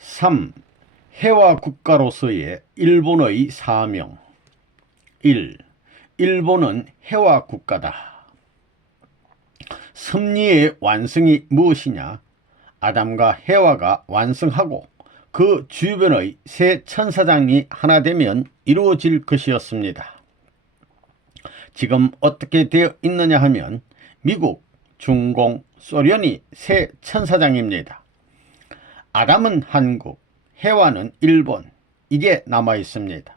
3. 해와 국가로서의 일본의 사명. 1. 일본은 해와 국가다. 섭리의 완성이 무엇이냐? 아담과 해와가 완성하고 그 주변의 세 천사장이 하나 되면 이루어질 것이었습니다. 지금 어떻게 되어 있느냐 하면 미국, 중공, 소련이 세 천사장입니다. 아담은 한국, 해와는 일본, 이게 남아 있습니다.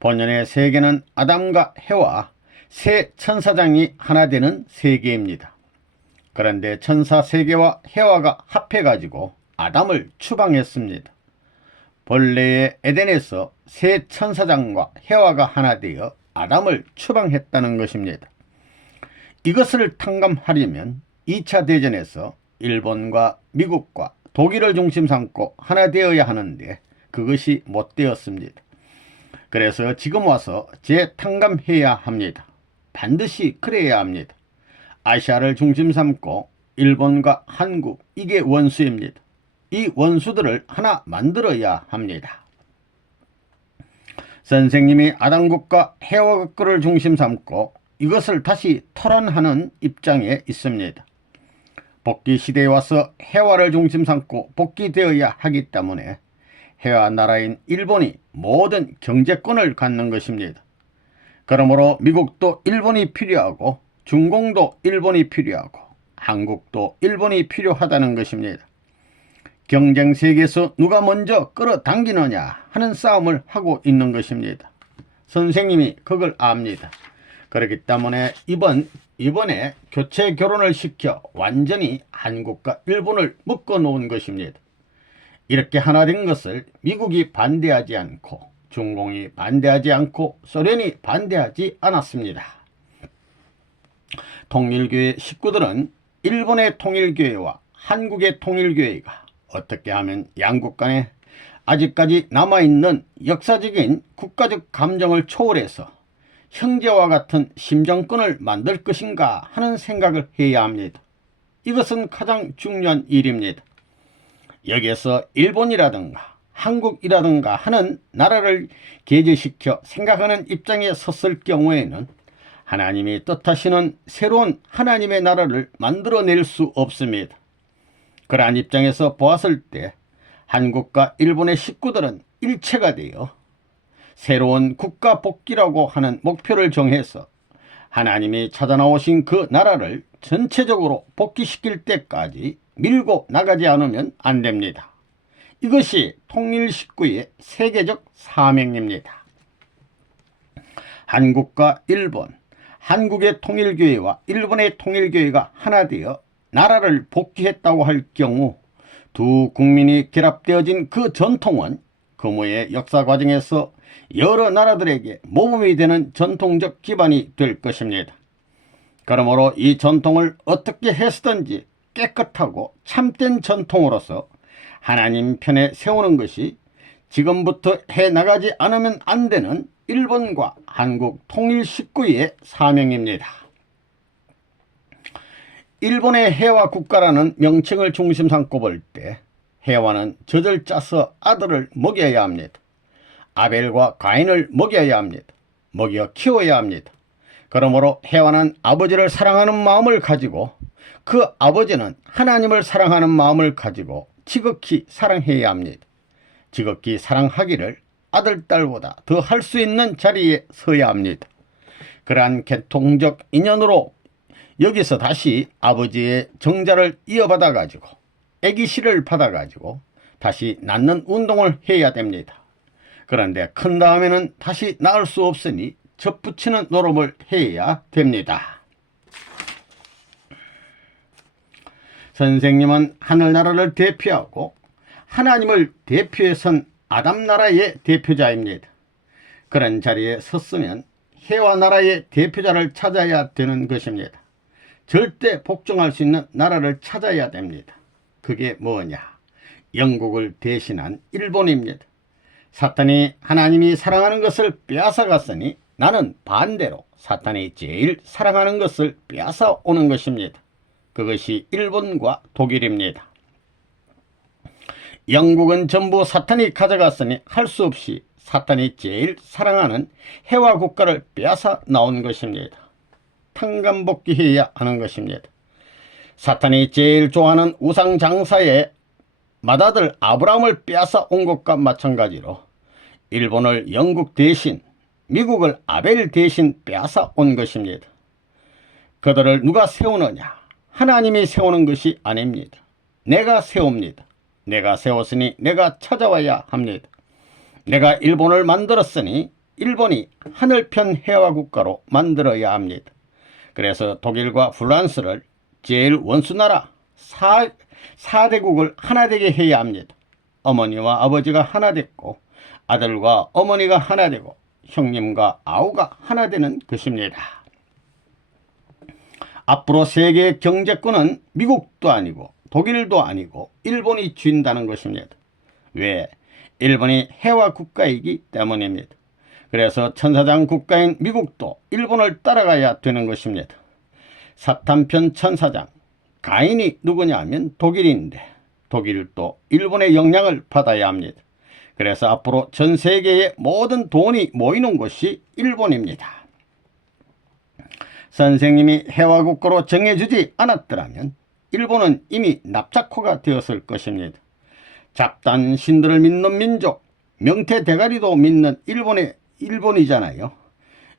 본연의 세계는 아담과 해와 세 천사장이 하나 되는 세계입니다. 그런데 천사 세계와 해와가 합해가지고 아담을 추방했습니다. 본래의 에덴에서 세 천사장과 해와가 하나 되어 아담을 추방했다는 것입니다. 이것을 탕감하려면 2차 대전에서 일본과 미국과 독일을 중심 삼고 하나 되어야 하는데 그것이 못 되었습니다. 그래서 지금 와서 재탕감해야 합니다. 반드시 그래야 합니다. 아시아를 중심 삼고 일본과 한국, 이게 원수입니다. 이 원수들을 하나 만들어야 합니다. 선생님이 아담국과 해와국을 중심 삼고 이것을 다시 토론하는 입장에 있습니다. 복귀 시대에 와서 해와를 중심 삼고 복귀되어야 하기 때문에 해와 나라인 일본이 모든 경제권을 갖는 것입니다. 그러므로 미국도 일본이 필요하고 중공도 일본이 필요하고 한국도 일본이 필요하다는 것입니다. 경쟁 세계에서 누가 먼저 끌어당기느냐 하는 싸움을 하고 있는 것입니다. 선생님이 그걸 압니다. 그렇기 때문에 이번에 교체 결혼을 시켜 완전히 한국과 일본을 묶어 놓은 것입니다. 이렇게 하나 된 것을 미국이 반대하지 않고 중공이 반대하지 않고 소련이 반대하지 않았습니다. 통일교회 식구들은 일본의 통일교회와 한국의 통일교회가 어떻게 하면 양국 간에 아직까지 남아있는 역사적인 국가적 감정을 초월해서 형제와 같은 심정권을 만들 것인가 하는 생각을 해야 합니다. 이것은 가장 중요한 일입니다. 여기에서 일본이라든가 한국이라든가 하는 나라를 계제시켜 생각하는 입장에 섰을 경우에는 하나님이 뜻하시는 새로운 하나님의 나라를 만들어낼 수 없습니다. 그러한 입장에서 보았을 때 한국과 일본의 식구들은 일체가 되어 새로운 국가 복귀라고 하는 목표를 정해서 하나님이 찾아나오신 그 나라를 전체적으로 복귀시킬 때까지 밀고 나가지 않으면 안 됩니다. 이것이 통일 식구의 세계적 사명입니다. 한국과 일본, 한국의 통일교회와 일본의 통일교회가 하나 되어 나라를 복귀했다고 할 경우 두 국민이 결합되어진 그 전통은 그무의 역사 과정에서 여러 나라들에게 모범이 되는 전통적 기반이 될 것입니다. 그러므로 이 전통을 어떻게 해서든지 깨끗하고 참된 전통으로서 하나님 편에 세우는 것이 지금부터 해나가지 않으면 안 되는 일본과 한국 통일 식구의 사명입니다. 일본의 해와 국가라는 명칭을 중심 삼고 볼 때 해와는 젖을 짜서 아들을 먹여야 합니다. 아벨과 가인을 먹여야 합니다. 먹여 키워야 합니다. 그러므로 해와는 아버지를 사랑하는 마음을 가지고 그 아버지는 하나님을 사랑하는 마음을 가지고 지극히 사랑해야 합니다. 지극히 사랑하기를 아들, 딸보다 더 할 수 있는 자리에 서야 합니다. 그러한 계통적 인연으로 여기서 다시 아버지의 정자를 이어받아 가지고 애기씨를 받아 가지고 다시 낳는 운동을 해야 됩니다. 그런데 큰 다음에는 다시 낳을 수 없으니 접붙이는 노름을 해야 됩니다. 선생님은 하늘나라를 대표하고 하나님을 대표해 선 아담나라의 대표자입니다. 그런 자리에 섰으면 해와 나라의 대표자를 찾아야 되는 것입니다. 절대 복종할 수 있는 나라를 찾아야 됩니다. 그게 뭐냐? 영국을 대신한 일본입니다. 사탄이 하나님이 사랑하는 것을 빼앗아갔으니 나는 반대로 사탄이 제일 사랑하는 것을 빼앗아 오는 것입니다. 그것이 일본과 독일입니다. 영국은 전부 사탄이 가져갔으니 할 수 없이 사탄이 제일 사랑하는 해와 국가를 빼앗아 나온 것입니다. 탕감복귀해야 하는 것입니다. 사탄이 제일 좋아하는 우상장사의 맏아들 아브라함을 빼앗아 온 것과 마찬가지로 일본을 영국 대신, 미국을 아벨 대신 빼앗아 온 것입니다. 그들을 누가 세우느냐? 하나님이 세우는 것이 아닙니다. 내가 세웁니다. 내가 세웠으니 내가 찾아와야 합니다. 내가 일본을 만들었으니 일본이 하늘편 해화국가로 만들어야 합니다. 그래서 독일과 프랑스를 제일 원수나라 4대국을 하나 되게 해야 합니다. 어머니와 아버지가 하나 됐고 아들과 어머니가 하나 되고 형님과 아우가 하나 되는 것입니다. 앞으로 세계 경제권은 미국도 아니고 독일도 아니고 일본이 쥔다는 것입니다. 왜? 일본이 해와 국가이기 때문입니다. 그래서 천사장 국가인 미국도 일본을 따라가야 되는 것입니다. 사탄편 천사장 가인이 누구냐 하면 독일인데 독일도 일본의 영향을 받아야 합니다. 그래서 앞으로 전 세계의 모든 돈이 모이는 곳이 일본입니다. 선생님이 해화국가로 정해주지 않았더라면 일본은 이미 납작코가 되었을 것입니다. 잡단 신들을 믿는 민족, 명태 대가리도 믿는 일본이잖아요.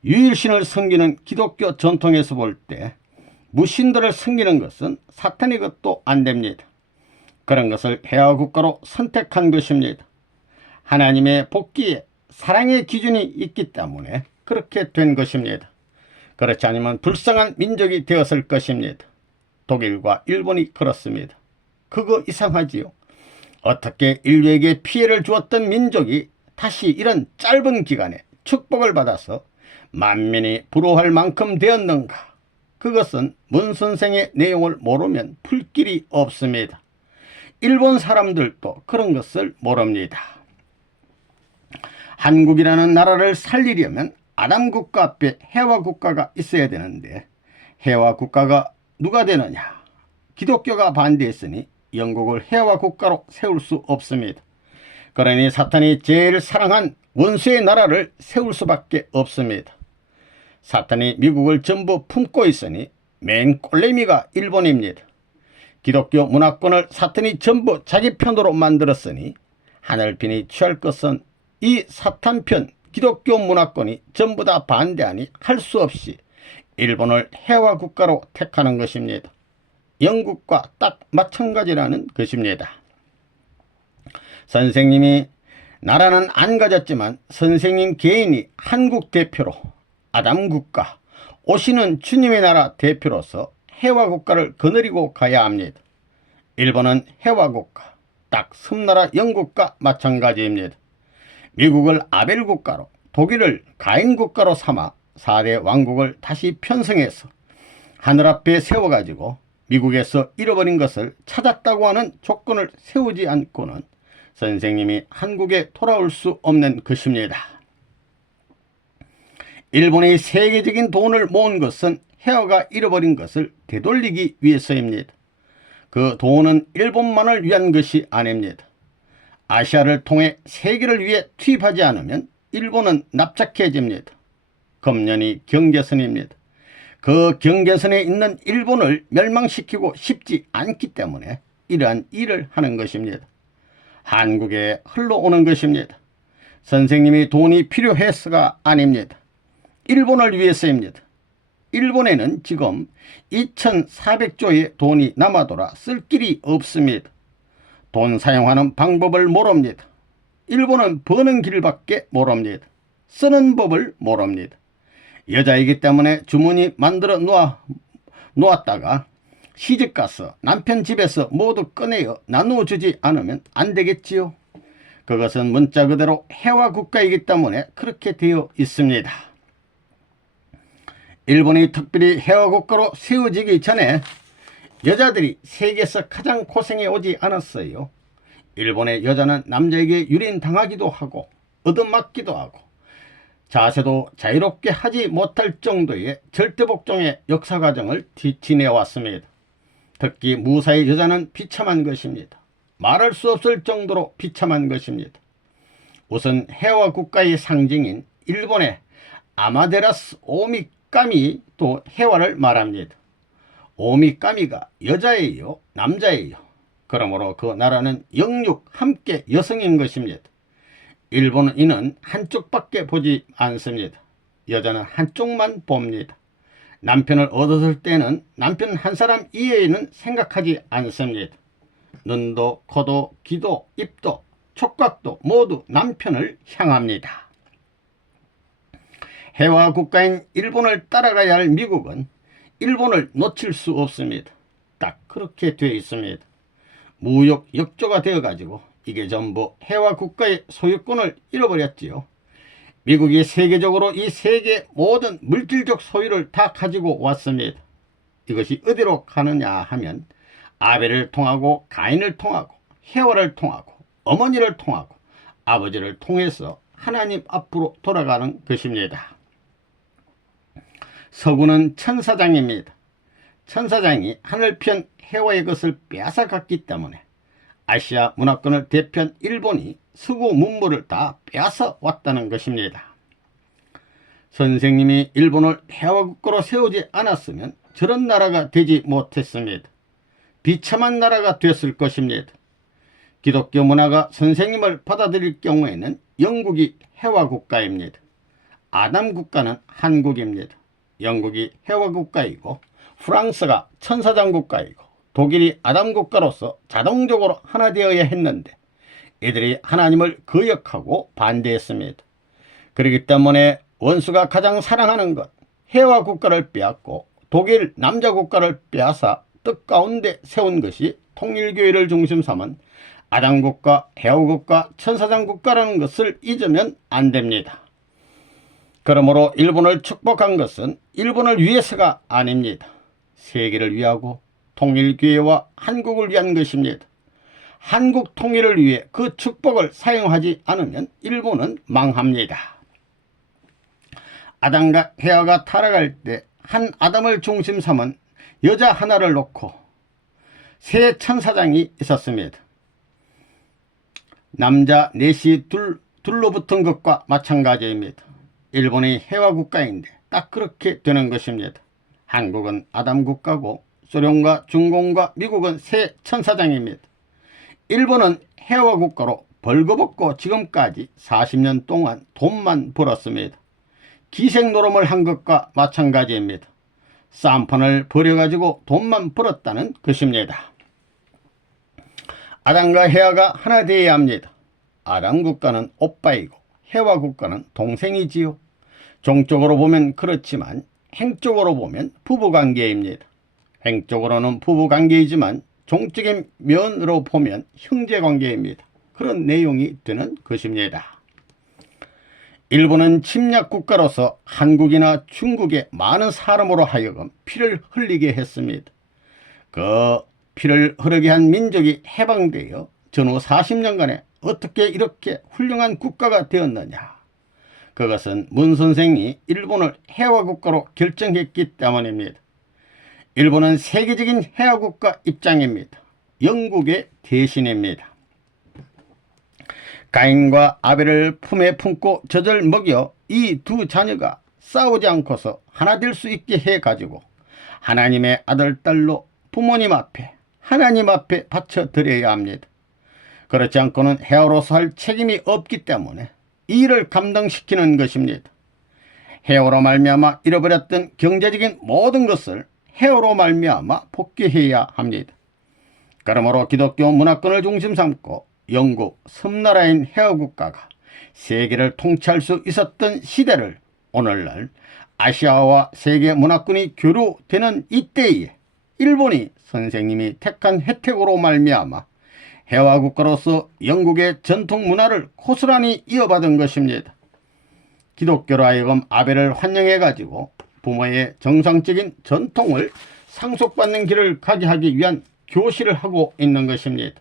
유일신을 섬기는 기독교 전통에서 볼 때 무신들을 섬기는 것은 사탄의 것도 안 됩니다. 그런 것을 해화국가로 선택한 것입니다. 하나님의 복귀에 사랑의 기준이 있기 때문에 그렇게 된 것입니다. 그렇지 않으면 불쌍한 민족이 되었을 것입니다. 독일과 일본이 그렇습니다. 그거 이상하지요. 어떻게 인류에게 피해를 주었던 민족이 다시 이런 짧은 기간에 축복을 받아서 만민이 부러워할 만큼 되었는가? 그것은 문 선생의 내용을 모르면 풀 길이 없습니다. 일본 사람들도 그런 것을 모릅니다. 한국이라는 나라를 살리려면 아담 국가 앞에 해와 국가가 있어야 되는데 해와 국가가 누가 되느냐? 기독교가 반대했으니 영국을 해와 국가로 세울 수 없습니다. 그러니 사탄이 제일 사랑한 원수의 나라를 세울 수밖에 없습니다. 사탄이 미국을 전부 품고 있으니 맨 꼴레미가 일본입니다. 기독교 문화권을 사탄이 전부 자기 편으로 만들었으니 하늘편이 취할 것은 이 사탄편 기독교 문화권이 전부 다 반대하니 할 수 없이 일본을 해와 국가로 택하는 것입니다. 영국과 딱 마찬가지라는 것입니다. 선생님이 나라는 안 가졌지만 선생님 개인이 한국 대표로 아담 국가, 오시는 주님의 나라 대표로서 해와 국가를 거느리고 가야 합니다. 일본은 해와 국가, 딱 섬나라 영국과 마찬가지입니다. 미국을 아벨 국가로, 독일을 가인 국가로 삼아 4대 왕국을 다시 편성해서 하늘 앞에 세워가지고 미국에서 잃어버린 것을 찾았다고 하는 조건을 세우지 않고는 선생님이 한국에 돌아올 수 없는 것입니다. 일본이 세계적인 돈을 모은 것은 해와가 잃어버린 것을 되돌리기 위해서입니다. 그 돈은 일본만을 위한 것이 아닙니다. 아시아를 통해 세계를 위해 투입하지 않으면 일본은 납작해집니다. 금년이 경계선입니다. 그 경계선에 있는 일본을 멸망시키고 싶지 않기 때문에 이러한 일을 하는 것입니다. 한국에 흘러오는 것입니다. 선생님이 돈이 필요해서가 아닙니다. 일본을 위해서입니다. 일본에는 지금 2,400조의 돈이 남아돌아 쓸 길이 없습니다. 돈 사용하는 방법을 모릅니다. 일본은 버는 길밖에 모릅니다. 쓰는 법을 모릅니다. 여자이기 때문에 주머니 만들어 놓았다가 시집가서 남편 집에서 모두 꺼내어 나누어 주지 않으면 안 되겠지요. 그것은 문자 그대로 해와 국가이기 때문에 그렇게 되어 있습니다. 일본이 특별히 해와 국가로 세워지기 전에 여자들이 세계에서 가장 고생해 오지 않았어요. 일본의 여자는 남자에게 유린당하기도 하고 얻어맞기도 하고 자세도 자유롭게 하지 못할 정도의 절대복종의 역사과정을 지내왔습니다. 특히 무사의 여자는 비참한 것입니다. 말할 수 없을 정도로 비참한 것입니다. 우선 해와 국가의 상징인 일본의 아마데라스 오미카미 또 해와를 말합니다. 오미카미가 여자예요, 남자예요? 그러므로 그 나라는 영육 함께 여성인 것입니다. 일본은 이는 한쪽밖에 보지 않습니다. 여자는 한쪽만 봅니다. 남편을 얻었을 때는 남편 한 사람 이외에는 생각하지 않습니다. 눈도 코도 귀도 입도 촉각도 모두 남편을 향합니다. 해와 국가인 일본을 따라가야 할 미국은 일본을 놓칠 수 없습니다. 딱 그렇게 되어 있습니다. 무역 역조가 되어가지고 이게 전부 해와 국가의 소유권을 잃어버렸지요. 미국이 세계적으로 이 세계 모든 물질적 소유를 다 가지고 왔습니다. 이것이 어디로 가느냐 하면 아벨을 통하고 가인을 통하고 해와를 통하고 어머니를 통하고 아버지를 통해서 하나님 앞으로 돌아가는 것입니다. 서구는 천사장입니다. 천사장이 하늘편 해와의 것을 빼앗아갔기 때문에 아시아 문화권을 대표한 일본이 서구 문물을 다 빼앗아 왔다는 것입니다. 선생님이 일본을 해와 국가로 세우지 않았으면 저런 나라가 되지 못했습니다. 비참한 나라가 됐을 것입니다. 기독교 문화가 선생님을 받아들일 경우에는 영국이 해와 국가입니다. 아담 국가는 한국입니다. 영국이 해와 국가이고 프랑스가 천사장 국가이고 독일이 아담 국가로서 자동적으로 하나 되어야 했는데 이들이 하나님을 거역하고 반대했습니다. 그렇기 때문에 원수가 가장 사랑하는 것 해와 국가를 빼앗고 독일 남자 국가를 빼앗아 뜻 가운데 세운 것이 통일교회를 중심 삼은 아담 국가, 해와 국가, 천사장 국가라는 것을 잊으면 안 됩니다. 그러므로 일본을 축복한 것은 일본을 위해서가 아닙니다. 세계를 위하고 통일교회와 한국을 위한 것입니다. 한국 통일을 위해 그 축복을 사용하지 않으면 일본은 망합니다. 아담과 해와가 타락할 때 한 아담을 중심 삼은 여자 하나를 놓고 세 천사장이 있었습니다. 남자 넷이 둘러붙은 것과 마찬가지입니다. 일본이 해와 국가인데 딱 그렇게 되는 것입니다. 한국은 아담 국가고 소련과 중공과 미국은 세 천사장입니다. 일본은 해와 국가로 벌거벗고 지금까지 40년 동안 돈만 벌었습니다. 기생노름을 한 것과 마찬가지입니다. 쌈판을 버려가지고 돈만 벌었다는 것입니다. 아담과 해와가 하나 되어야 합니다. 아담 국가는 오빠이고 해와 국가는 동생이지요. 종적으로 보면 그렇지만 행적으로 보면 부부관계입니다. 행적으로는 부부관계이지만 종적인 면으로 보면 형제관계입니다. 그런 내용이 되는 것입니다. 일본은 침략국가로서 한국이나 중국의 많은 사람으로 하여금 피를 흘리게 했습니다. 그 피를 흐르게 한 민족이 해방되어 전후 40년간에 어떻게 이렇게 훌륭한 국가가 되었느냐. 그것은 문 선생이 일본을 해화국가로 결정했기 때문입니다. 일본은 세계적인 해화국가 입장입니다. 영국의 대신입니다. 가인과 아벨을 품에 품고 젖을 먹여 이 두 자녀가 싸우지 않고서 하나 될 수 있게 해가지고 하나님의 아들, 딸로 부모님 앞에 하나님 앞에 바쳐드려야 합니다. 그렇지 않고는 해와로서 할 책임이 없기 때문에 이 일을 감당시키는 것입니다. 해와로 말미암아 잃어버렸던 경제적인 모든 것을 해와로 말미암아 복귀해야 합니다. 그러므로 기독교 문화권을 중심 삼고 영국, 섬나라인 해화국가가 세계를 통치할 수 있었던 시대를 오늘날 아시아와 세계 문화권이 교류되는 이때에 일본이 선생님이 택한 혜택으로 말미암아 해화국가로서 영국의 전통 문화를 고스란히 이어받은 것입니다. 기독교로 하여금 아벨을 환영해가지고 부모의 정상적인 전통을 상속받는 길을 가게 하기 위한 교시를 하고 있는 것입니다.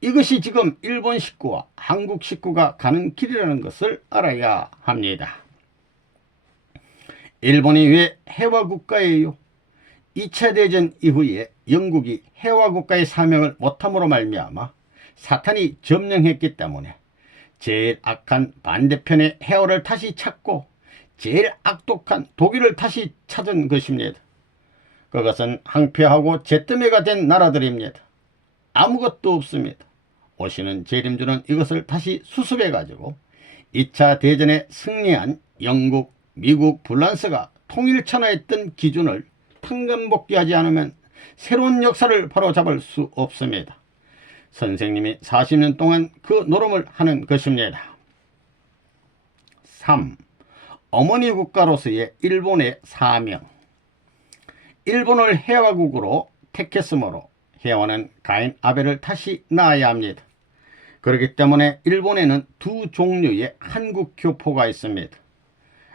이것이 지금 일본 식구와 한국 식구가 가는 길이라는 것을 알아야 합니다. 일본이 왜 해화국가예요? 2차 대전 이후에 영국이 해화국가의 사명을 못함으로 말미암아 사탄이 점령했기 때문에 제일 악한 반대편의 헤어를 다시 찾고 제일 악독한 독일을 다시 찾은 것입니다. 그것은 항폐하고 잿더미가 된 나라들입니다. 아무것도 없습니다. 오시는 재림주는 이것을 다시 수습해 가지고 2차 대전에 승리한 영국, 미국, 프랑스가 통일천하했던 기준을 탕감복귀하지 않으면 새로운 역사를 바로잡을 수 없습니다. 선생님이 40년 동안 그 노름을 하는 것입니다. 3. 어머니 국가로서의 일본의 사명. 일본을 해화국으로 택했으므로 해화는 가인 아벨을 다시 낳아야 합니다. 그렇기 때문에 일본에는 두 종류의 한국 교포가 있습니다.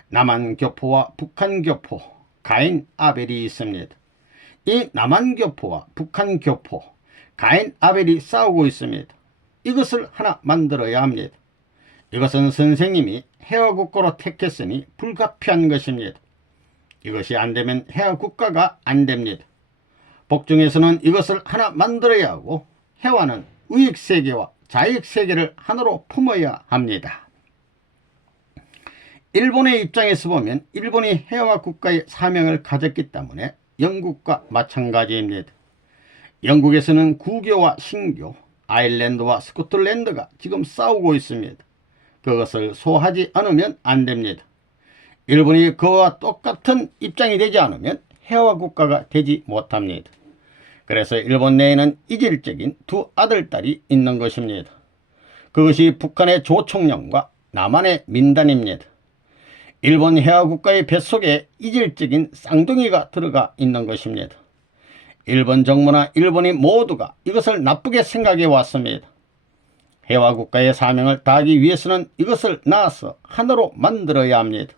남한 교포와 북한 교포, 가인 아벨이 있습니다. 이 남한 교포와 북한 교포, 가인 아벨이 싸우고 있습니다. 이것을 하나 만들어야 합니다. 이것은 선생님이 해화국가로 택했으니 불가피한 것입니다. 이것이 안되면 해화국가가 안됩니다. 복중에서는 이것을 하나 만들어야 하고 해화는 의익세계와 자익세계를 하나로 품어야 합니다. 일본의 입장에서 보면 일본이 해화국가의 사명을 가졌기 때문에 영국과 마찬가지입니다. 영국에서는 구교와 신교, 아일랜드와 스코틀랜드가 지금 싸우고 있습니다. 그것을 소화하지 않으면 안됩니다. 일본이 그와 똑같은 입장이 되지 않으면 해화국가가 되지 못합니다. 그래서 일본 내에는 이질적인 두 아들딸이 있는 것입니다. 그것이 북한의 조총련과 남한의 민단입니다. 일본 해화국가의 뱃속에 이질적인 쌍둥이가 들어가 있는 것입니다. 일본 정부나 일본이 모두가 이것을 나쁘게 생각해 왔습니다. 해화국가의 사명을 다하기 위해서는 이것을 낳아서 하나로 만들어야 합니다.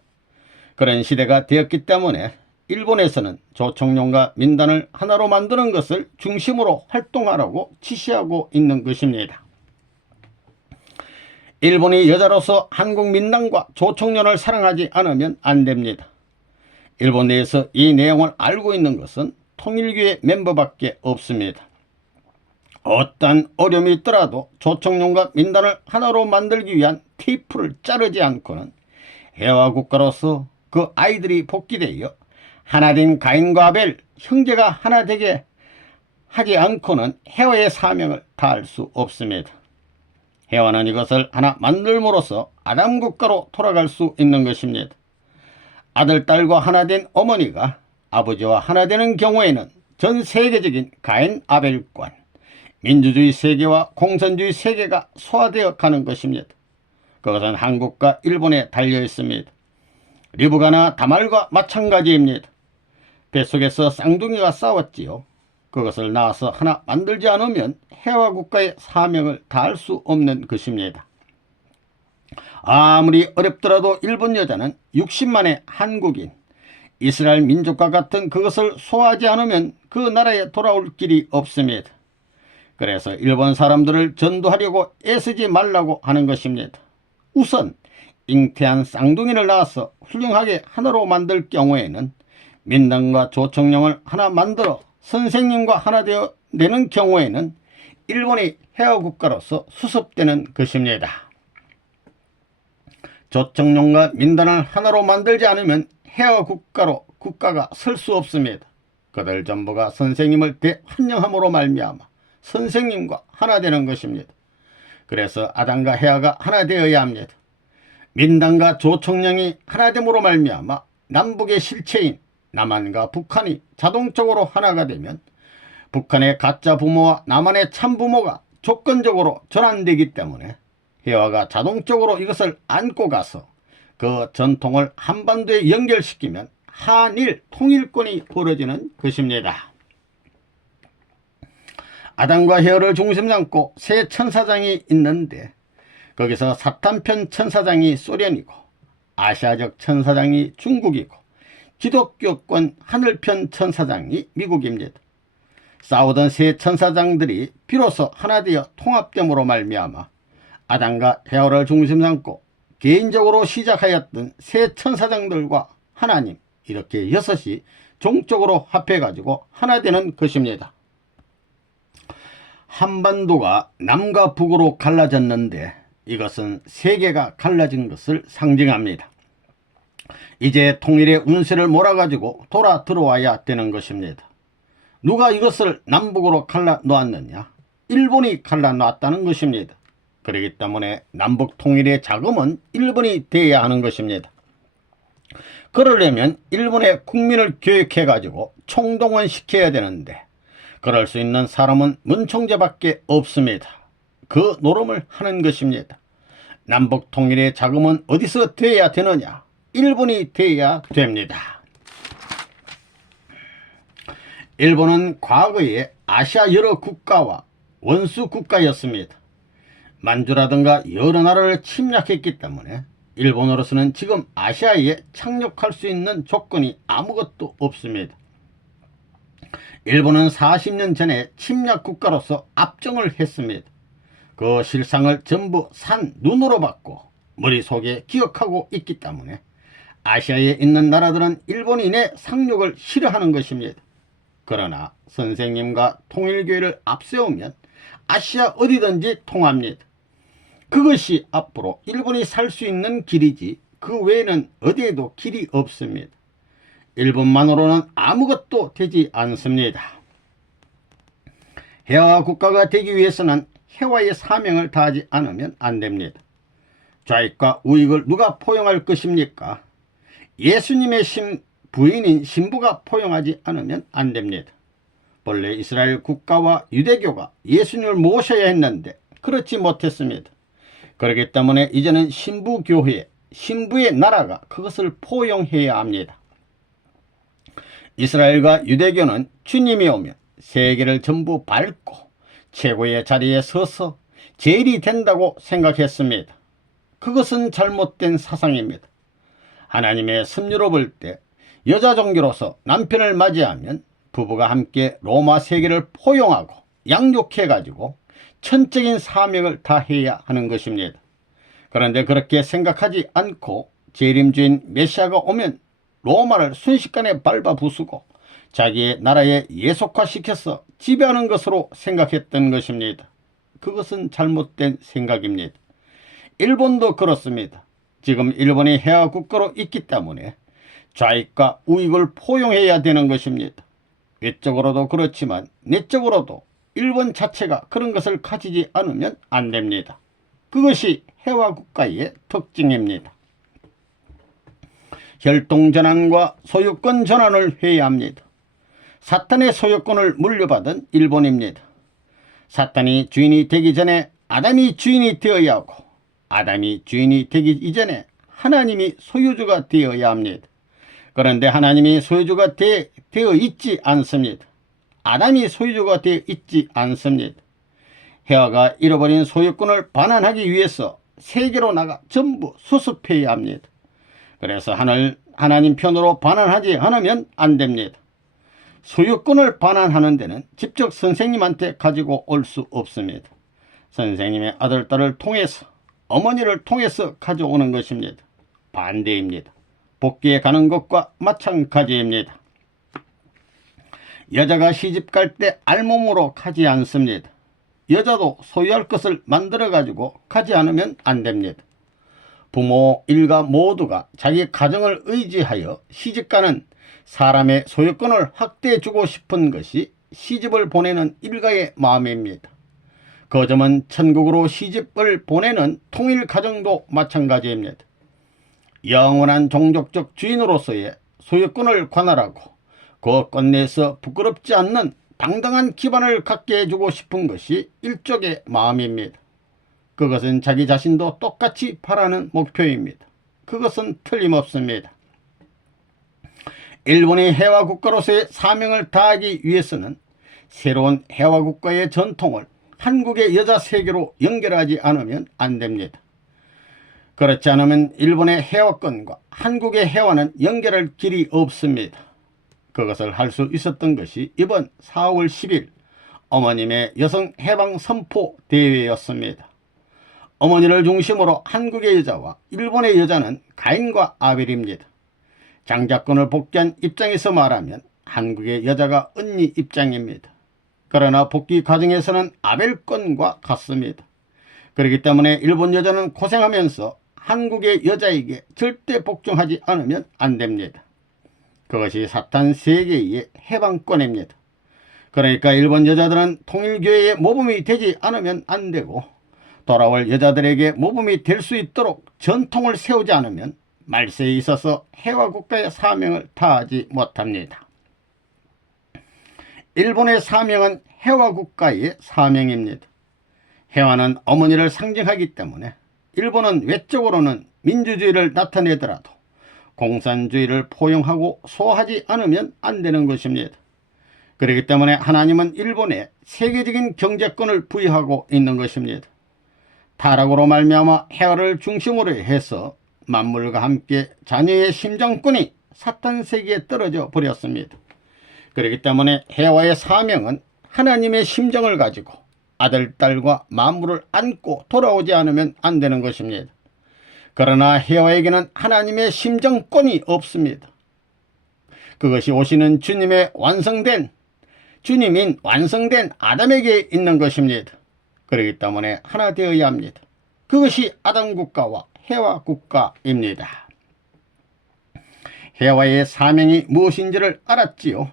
그런 시대가 되었기 때문에 일본에서는 조총련과 민단을 하나로 만드는 것을 중심으로 활동하라고 지시하고 있는 것입니다. 일본이 여자로서 한국 민단과 조총련을 사랑하지 않으면 안됩니다. 일본 내에서 이 내용을 알고 있는 것은 통일교의 멤버밖에 없습니다. 어떤 어려움이 있더라도 조총련과 민단을 하나로 만들기 위한 테이프를 자르지 않고는 해화국가로서 그 아이들이 복귀되어 하나된 가인과 아벨 형제가 하나 되게 하지 않고는 해화의 사명을 다할 수 없습니다. 해화는 이것을 하나 만들므로써 아담 국가로 돌아갈 수 있는 것입니다. 아들, 딸과 하나 된 어머니가 아버지와 하나 되는 경우에는 전 세계적인 가인 아벨관, 민주주의 세계와 공산주의 세계가 소화되어 가는 것입니다. 그것은 한국과 일본에 달려 있습니다. 리브가나 다말과 마찬가지입니다. 뱃속에서 쌍둥이가 싸웠지요. 그것을 낳아서 하나 만들지 않으면 해화국가의 사명을 다할 수 없는 것입니다. 아무리 어렵더라도 일본 여자는 60만의 한국인, 이스라엘 민족과 같은 그것을 소화하지 않으면 그 나라에 돌아올 길이 없습니다. 그래서 일본 사람들을 전도하려고 애쓰지 말라고 하는 것입니다. 우선 잉태한 쌍둥이를 낳아서 훌륭하게 하나로 만들 경우에는 민단과 조총련을 하나 만들어 선생님과 하나 되는 경우에는 일본이 해화국가로서 수습되는 것입니다. 조총련과 민단을 하나로 만들지 않으면 해화국가로 국가가 설 수 없습니다. 그들 전부가 선생님을 대환영함으로 말미암아 선생님과 하나 되는 것입니다. 그래서 아담과 해화가 하나 되어야 합니다. 민단과 조총련이 하나됨으로 말미암아 남북의 실체인 남한과 북한이 자동적으로 하나가 되면 북한의 가짜 부모와 남한의 참 부모가 조건적으로 전환되기 때문에 해화가 자동적으로 이것을 안고 가서 그 전통을 한반도에 연결시키면 한일 통일권이 벌어지는 것입니다. 아담과 해화를 중심 삼고 세 천사장이 있는데 거기서 사탄편 천사장이 소련이고 아시아적 천사장이 중국이고 기독교권 하늘편 천사장이 미국입니다. 싸우던 세 천사장들이 비로소 하나 되어 통합됨으로 말미암아 아담과 해화를 중심 삼고 개인적으로 시작하였던 세 천사장들과 하나님 이렇게 여섯이 종적으로 합해 가지고 하나 되는 것입니다. 한반도가 남과 북으로 갈라졌는데 이것은 세계가 갈라진 것을 상징합니다. 이제 통일의 운세를 몰아가지고 돌아 들어와야 되는 것입니다. 누가 이것을 남북으로 갈라놓았느냐? 일본이 갈라놓았다는 것입니다. 그렇기 때문에 남북 통일의 자금은 일본이 돼야 하는 것입니다. 그러려면 일본의 국민을 교육해가지고 총동원시켜야 되는데 그럴 수 있는 사람은 문총재밖에 없습니다. 그 노름을 하는 것입니다. 남북 통일의 자금은 어디서 돼야 되느냐? 일본이 돼야 됩니다. 일본은 과거에 아시아 여러 국가와 원수 국가였습니다. 만주라든가 여러 나라를 침략했기 때문에 일본으로서는 지금 아시아에 착륙할 수 있는 조건이 아무것도 없습니다. 일본은 40년 전에 침략 국가로서 압정을 했습니다. 그 실상을 전부 산 눈으로 봤고 머릿속에 기억하고 있기 때문에 아시아에 있는 나라들은 일본인의 상륙을 싫어하는 것입니다. 그러나 선생님과 통일교회를 앞세우면 아시아 어디든지 통합니다. 그것이 앞으로 일본이 살 수 있는 길이지 그 외에는 어디에도 길이 없습니다. 일본만으로는 아무것도 되지 않습니다. 해화 국가가 되기 위해서는 해화의 사명을 다하지 않으면 안됩니다. 좌익과 우익을 누가 포용할 것입니까? 예수님의 부인인 신부가 포용하지 않으면 안됩니다. 본래 이스라엘 국가와 유대교가 예수님을 모셔야 했는데 그렇지 못했습니다. 그렇기 때문에 이제는 신부교회, 신부의 나라가 그것을 포용해야 합니다. 이스라엘과 유대교는 주님이 오면 세계를 전부 밟고 최고의 자리에 서서 제일이 된다고 생각했습니다. 그것은 잘못된 사상입니다. 하나님의 섭리로 볼 때 여자 종교로서 남편을 맞이하면 부부가 함께 로마 세계를 포용하고 양육해가지고 천적인 사명을 다해야 하는 것입니다. 그런데 그렇게 생각하지 않고 재림주인 메시아가 오면 로마를 순식간에 밟아 부수고 자기의 나라에 예속화시켜서 지배하는 것으로 생각했던 것입니다. 그것은 잘못된 생각입니다. 일본도 그렇습니다. 지금 일본이 해화 국가로 있기 때문에 좌익과 우익을 포용해야 되는 것입니다. 외적으로도 그렇지만 내적으로도 일본 자체가 그런 것을 가지지 않으면 안 됩니다. 그것이 해화 국가의 특징입니다. 혈통전환과 소유권 전환을 해야 합니다. 사탄의 소유권을 물려받은 일본입니다. 사탄이 주인이 되기 전에 아담이 주인이 되어야 하고 아담이 주인이 되기 이전에 하나님이 소유주가 되어야 합니다. 그런데 하나님이 소유주가 되어 있지 않습니다. 아담이 소유주가 되어 있지 않습니다. 해와가 잃어버린 소유권을 반환하기 위해서 세계로 나가 전부 수습해야 합니다. 그래서 하나님 편으로 반환하지 않으면 안 됩니다. 소유권을 반환하는 데는 직접 선생님한테 가지고 올 수 없습니다. 선생님의 아들, 딸을 통해서 어머니를 통해서 가져오는 것입니다. 반대입니다. 복귀에 가는 것과 마찬가지입니다. 여자가 시집갈 때 알몸으로 가지 않습니다. 여자도 소유할 것을 만들어 가지고 가지 않으면 안 됩니다. 부모 일가 모두가 자기 가정을 의지하여 시집가는 사람의 소유권을 확대해 주고 싶은 것이 시집을 보내는 일가의 마음입니다. 그 점은 천국으로 시집을 보내는 통일 가정도 마찬가지입니다. 영원한 종족적 주인으로서의 소유권을 관할하고 그 건네서 부끄럽지 않는 당당한 기반을 갖게 해주고 싶은 것이 일족의 마음입니다. 그것은 자기 자신도 똑같이 바라는 목표입니다. 그것은 틀림없습니다. 일본이 해화국가로서의 사명을 다하기 위해서는 새로운 해화국가의 전통을 한국의 여자 세계로 연결하지 않으면 안 됩니다. 그렇지 않으면 일본의 해화권과 한국의 해화는 연결할 길이 없습니다. 그것을 할 수 있었던 것이 이번 4월 10일 어머님의 여성 해방 선포 대회였습니다. 어머니를 중심으로 한국의 여자와 일본의 여자는 가인과 아벨입니다. 장자권을 복귀한 입장에서 말하면 한국의 여자가 언니 입장입니다. 그러나 복귀 과정에서는 아벨권과 같습니다. 그렇기 때문에 일본 여자는 고생하면서 한국의 여자에게 절대 복종하지 않으면 안 됩니다. 그것이 사탄 세계의 해방권입니다. 그러니까 일본 여자들은 통일교회의 모범이 되지 않으면 안 되고, 돌아올 여자들에게 모범이 될 수 있도록 전통을 세우지 않으면 말세에 있어서 해화국가의 사명을 다하지 못합니다. 일본의 사명은 해화국가의 사명입니다. 해화는 어머니를 상징하기 때문에 일본은 외적으로는 민주주의를 나타내더라도 공산주의를 포용하고 소화하지 않으면 안 되는 것입니다. 그렇기 때문에 하나님은 일본에 세계적인 경제권을 부여하고 있는 것입니다. 타락으로 말미암아 해화를 중심으로 해서 만물과 함께 자녀의 심정권이 사탄 세계에 떨어져 버렸습니다. 그렇기 때문에 해화의 사명은 하나님의 심정을 가지고 아들, 딸과 만물을 안고 돌아오지 않으면 안 되는 것입니다. 그러나 해화에게는 하나님의 심정권이 없습니다. 그것이 오시는 주님인 완성된 아담에게 있는 것입니다. 그렇기 때문에 하나 되어야 합니다. 그것이 아담 국가와 해화 국가입니다. 해화의 사명이 무엇인지를 알았지요.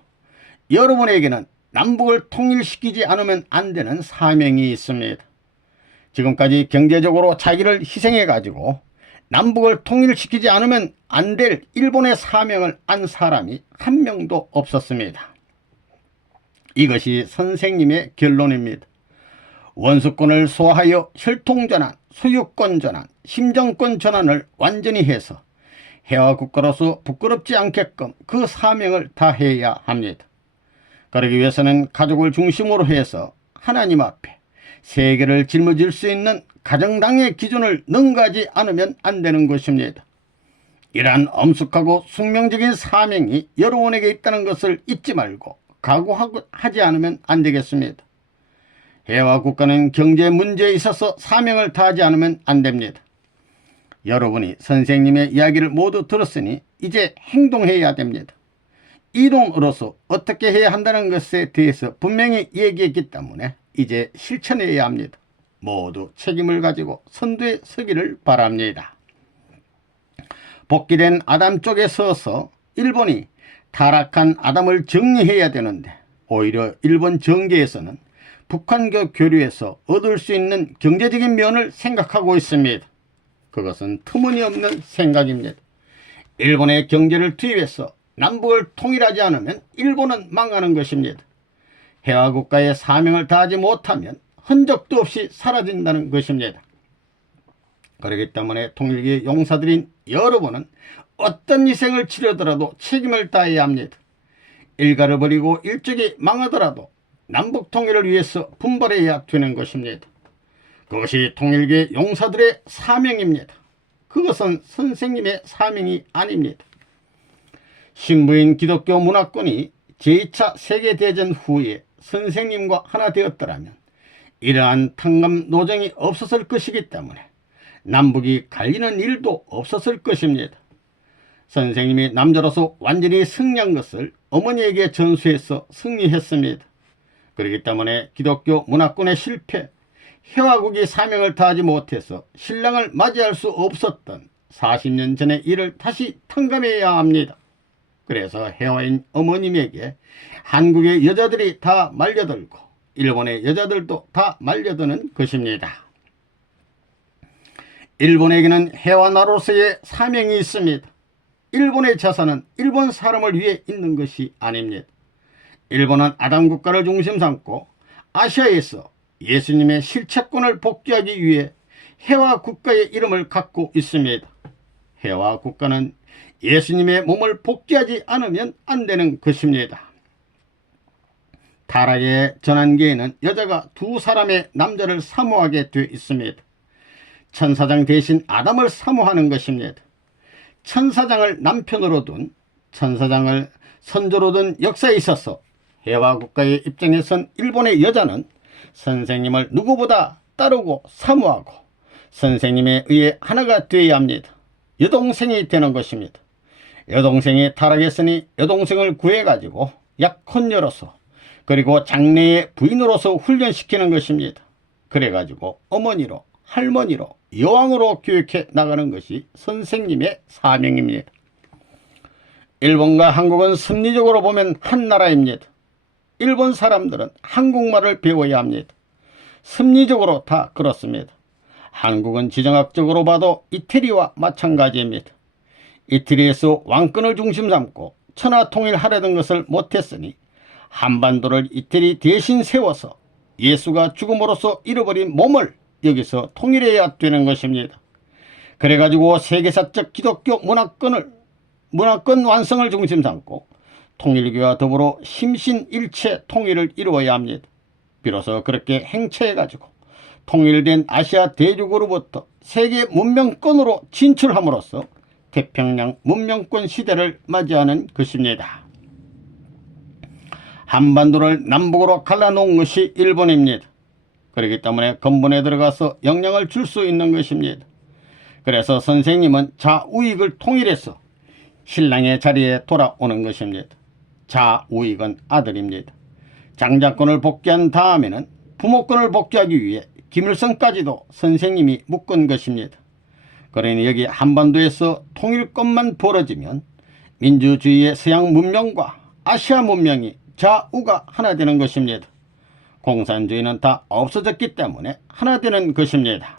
여러분에게는 남북을 통일시키지 않으면 안 되는 사명이 있습니다. 지금까지 경제적으로 자기를 희생해 가지고 남북을 통일시키지 않으면 안 될 일본의 사명을 안 사람이 한 명도 없었습니다. 이것이 선생님의 결론입니다. 원수권을 소화하여 혈통전환, 소유권 전환, 심정권 전환을 완전히 해서 해화국가로서 부끄럽지 않게끔 그 사명을 다해야 합니다. 그러기 위해서는 가족을 중심으로 해서 하나님 앞에 세계를 짊어질 수 있는 가정당의 기준을 능가하지 않으면 안 되는 것입니다. 이러한 엄숙하고 숙명적인 사명이 여러분에게 있다는 것을 잊지 말고 각오하지 않으면 안 되겠습니다. 해화 국가는 경제 문제에 있어서 사명을 다하지 않으면 안 됩니다. 여러분이 선생님의 이야기를 모두 들었으니 이제 행동해야 됩니다. 이론으로서 어떻게 해야 한다는 것에 대해서 분명히 얘기했기 때문에 이제 실천해야 합니다. 모두 책임을 가지고 선두에 서기를 바랍니다. 복귀된 아담 쪽에 서서 일본이 타락한 아담을 정리해야 되는데, 오히려 일본 정계에서는 북한과 교류에서 얻을 수 있는 경제적인 면을 생각하고 있습니다. 그것은 터무니없는 생각입니다. 일본의 경제를 투입해서 남북을 통일하지 않으면 일본은 망하는 것입니다. 해화국가의 사명을 다하지 못하면 흔적도 없이 사라진다는 것입니다. 그렇기 때문에 통일기의 용사들인 여러분은 어떤 희생을 치르더라도 책임을 다해야 합니다. 일가를 버리고 일적이 망하더라도 남북 통일을 위해서 분발해야 되는 것입니다. 그것이 통일기의 용사들의 사명입니다. 그것은 선생님의 사명이 아닙니다. 신부인 기독교 문화권이 제2차 세계대전 후에 선생님과 하나 되었더라면 이러한 탕감 노정이 없었을 것이기 때문에 남북이 갈리는 일도 없었을 것입니다. 선생님이 남자로서 완전히 승리한 것을 어머니에게 전수해서 승리했습니다. 그렇기 때문에 기독교 문화권의 실패, 해화국이 사명을 다하지 못해서 신랑을 맞이할 수 없었던 40년 전의 일을 다시 탕감해야 합니다. 그래서 해화인 어머님에게 한국의 여자들이 다 말려들고 일본의 여자들도 다 말려드는 것입니다. 일본에게는 해화나로서의 사명이 있습니다. 일본의 자산은 일본 사람을 위해 있는 것이 아닙니다. 일본은 아담 국가를 중심 삼고 아시아에서 예수님의 실체권을 복귀하기 위해 해화 국가의 이름을 갖고 있습니다. 해화 국가는 예수님의 몸을 복귀하지 않으면 안 되는 것입니다. 타락의 전환기에는 여자가 두 사람의 남자를 사모하게 되어 있습니다. 천사장 대신 아담을 사모하는 것입니다. 천사장을 남편으로 둔, 천사장을 선조로 둔 역사에 있어서 해화 국가의 입장에 선 일본의 여자는 선생님을 누구보다 따르고 사모하고 선생님에 의해 하나가 되어야 합니다. 여동생이 되는 것입니다. 여동생이 타락했으니 여동생을 구해가지고 약혼녀로서 그리고 장래의 부인으로서 훈련시키는 것입니다. 그래가지고 어머니로, 할머니로, 여왕으로 교육해 나가는 것이 선생님의 사명입니다. 일본과 한국은 섭리적으로 보면 한 나라입니다. 일본 사람들은 한국말을 배워야 합니다. 섭리적으로 다 그렇습니다. 한국은 지정학적으로 봐도 이태리와 마찬가지입니다. 이태리에서 왕권을 중심 삼고 천하통일하려던 것을 못했으니 한반도를 이태리 대신 세워서 예수가 죽음으로써 잃어버린 몸을 여기서 통일해야 되는 것입니다. 그래가지고 세계사적 기독교 문화권 완성을 중심 삼고 통일교와 더불어 심신일체 통일을 이루어야 합니다. 비로소 그렇게 행체해가지고 통일된 아시아 대륙으로부터 세계 문명권으로 진출함으로써 태평양 문명권 시대를 맞이하는 것입니다. 한반도를 남북으로 갈라놓은 것이 일본입니다. 그렇기 때문에 근본에 들어가서 영향을 줄 수 있는 것입니다. 그래서 선생님은 자우익을 통일해서 신랑의 자리에 돌아오는 것입니다. 자우익은 아들입니다. 장자권을 복귀한 다음에는 부모권을 복귀하기 위해 김일성까지도 선생님이 묶은 것입니다. 그러니 여기 한반도에서 통일권만 벌어지면 민주주의의 서양 문명과 아시아 문명이 좌우가 하나 되는 것입니다. 공산주의는 다 없어졌기 때문에 하나 되는 것입니다.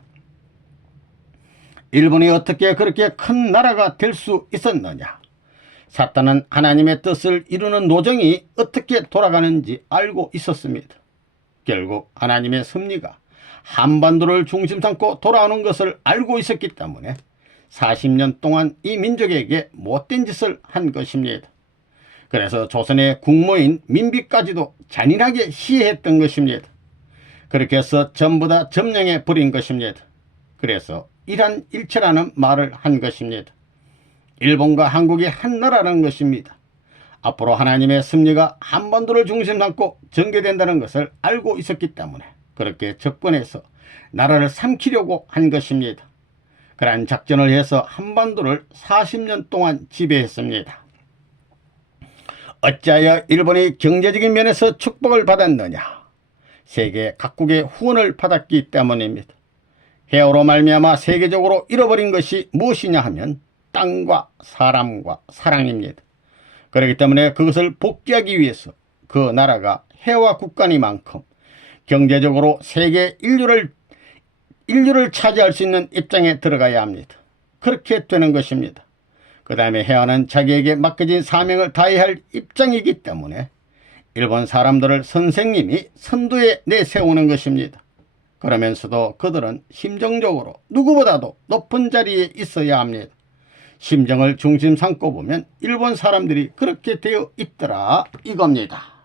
일본이 어떻게 그렇게 큰 나라가 될 수 있었느냐? 사탄은 하나님의 뜻을 이루는 노정이 어떻게 돌아가는지 알고 있었습니다. 결국 하나님의 섭리가 한반도를 중심 삼고 돌아오는 것을 알고 있었기 때문에 40년 동안 이 민족에게 못된 짓을 한 것입니다. 그래서 조선의 국모인 민비까지도 잔인하게 시해했던 것입니다. 그렇게 해서 전부 다 점령해 버린 것입니다. 그래서 일한일체라는 말을 한 것입니다. 일본과 한국이 한 나라라는 것입니다. 앞으로 하나님의 섭리가 한반도를 중심 삼고 전개된다는 것을 알고 있었기 때문에 그렇게 접근해서 나라를 삼키려고 한 것입니다. 그러한 작전을 해서 한반도를 40년 동안 지배했습니다. 어찌하여 일본이 경제적인 면에서 축복을 받았느냐? 세계 각국의 후원을 받았기 때문입니다. 해오로 말미암아 세계적으로 잃어버린 것이 무엇이냐 하면 땅과 사람과 사랑입니다. 그렇기 때문에 그것을 복귀하기 위해서 그 나라가 해와 국가니만큼 경제적으로 세계 인류를 차지할 수 있는 입장에 들어가야 합니다. 그렇게 되는 것입니다. 그 다음에 해와는 자기에게 맡겨진 사명을 다해야 할 입장이기 때문에 일본 사람들을 선생님이 선두에 내세우는 것입니다. 그러면서도 그들은 심정적으로 누구보다도 높은 자리에 있어야 합니다. 심정을 중심 삼고 보면 일본 사람들이 그렇게 되어 있더라 이겁니다.